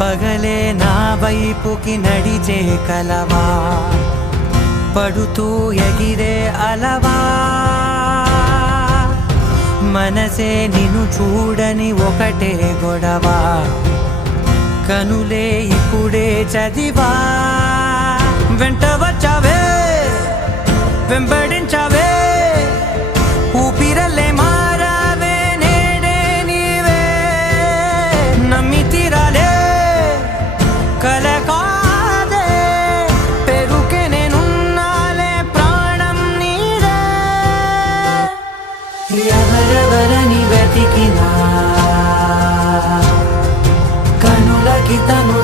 పగలే నా వైపుకి నడిచే కలవా, పడుతూ ఎగిరే అలవా, మనసే నిన్ను చూడని ఒకటే గొడవ, కనులే ఇప్పుడే చదివా. వెంట వచ్చావే వెంబడించావే, ఊపిరల్లే మారావే నేడే నీవే, నమ్మి తీరాలే కల కాదే, పెరుకే నేనున్నాలే ప్రాణం నీదే. ఎవరెవరని వెతికినా కనులకి తను